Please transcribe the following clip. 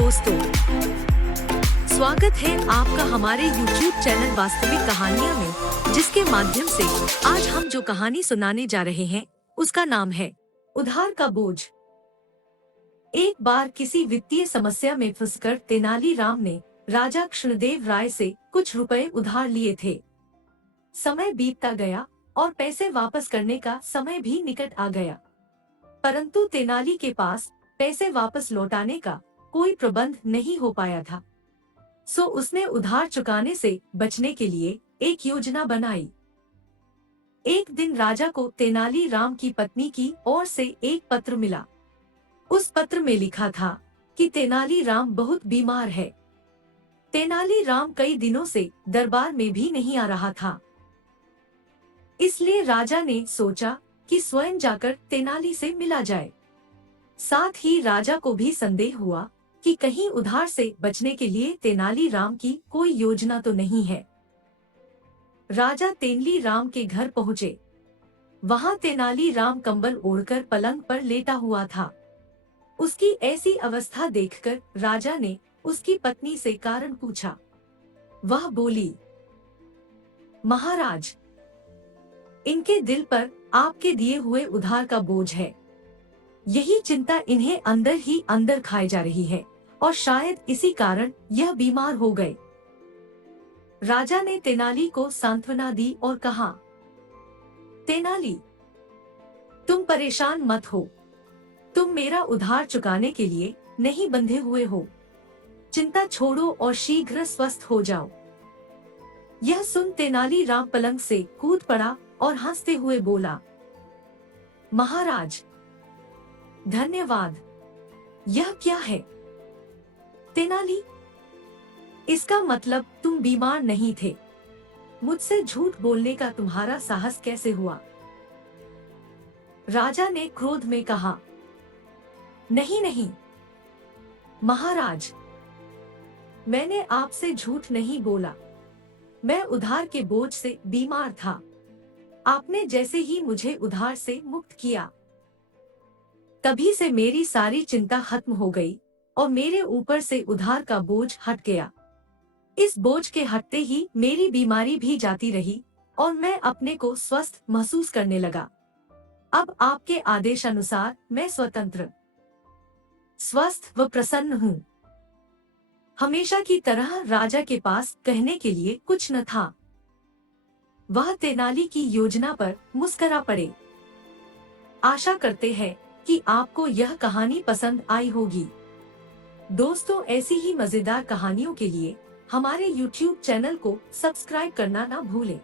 दोस्तों, स्वागत है आपका हमारे YouTube चैनल वास्तविक कहानियाँ में, जिसके माध्यम से आज हम जो कहानी सुनाने जा रहे हैं उसका नाम है उधार का बोझ। एक बार किसी वित्तीय समस्या में फंसकर तेनालीराम ने राजा कृष्णदेव राय से कुछ रुपए उधार लिए थे। समय बीतता गया और पैसे वापस करने का समय भी निकट आ गया, परंतु तेनाली के पास पैसे वापस लौटाने का कोई प्रबंध नहीं हो पाया था। सो उसने उधार चुकाने से बचने के लिए एक योजना बनाई। एक दिन राजा को तेनालीराम की पत्नी की ओर से एक पत्र मिला। उस पत्र में लिखा था कि तेनालीराम बहुत बीमार है। तेनालीराम कई दिनों से दरबार में भी नहीं आ रहा था। इसलिए राजा ने सोचा कि स्वयं जाकर तेनाली से मिला जाए। साथ ही राजा को भी संदेह हुआ कि कहीं उधार से बचने के लिए तेनालीराम की कोई योजना तो नहीं है। राजा तेनालीराम के घर पहुँचे। वहाँ तेनालीराम कंबल ओढ़कर पलंग पर लेटा हुआ था। उसकी ऐसी अवस्था देखकर राजा ने उसकी पत्नी से कारण पूछा। वह बोली, महाराज, इनके दिल पर आपके दिए हुए उधार का बोझ है। यही चिंता इन्हें अंदर ही अंदर खाए जा रही है और शायद इसी कारण यह बीमार हो गए। राजा ने तेनाली को सांत्वना दी और कहा, तेनाली, तुम परेशान मत हो। तुम मेरा उधार चुकाने के लिए नहीं बंधे हुए हो। चिंता छोड़ो और शीघ्र स्वस्थ हो जाओ। यह सुन तेनालीराम पलंग से कूद पड़ा और हंसते हुए बोला, महाराज, धन्यवाद। यह क्या है? तेनाली, इसका मतलब तुम बीमार नहीं थे। मुझसे झूठ बोलने का तुम्हारा साहस कैसे हुआ? राजा ने क्रोध में कहा, नहीं नहीं महाराज, मैंने आपसे झूठ नहीं बोला। मैं उधार के बोझ से बीमार था। आपने जैसे ही मुझे उधार से मुक्त किया, तभी से मेरी सारी चिंता खत्म हो गई और मेरे ऊपर से उधार का बोझ हट गया। इस बोझ के हटते ही मेरी बीमारी भी जाती रही और मैं अपने को स्वस्थ महसूस करने लगा। अब आपके आदेशानुसार मैं स्वतंत्र, स्वस्थ व प्रसन्न हूँ। हमेशा की तरह राजा के पास कहने के लिए कुछ न था। वह तेनाली की योजना पर मुस्करा पड़े। आशा करते हैं कि आपको यह कहानी पसंद आई होगी। दोस्तों, ऐसी ही मजेदार कहानियों के लिए हमारे YouTube चैनल को सब्सक्राइब करना ना भूलें।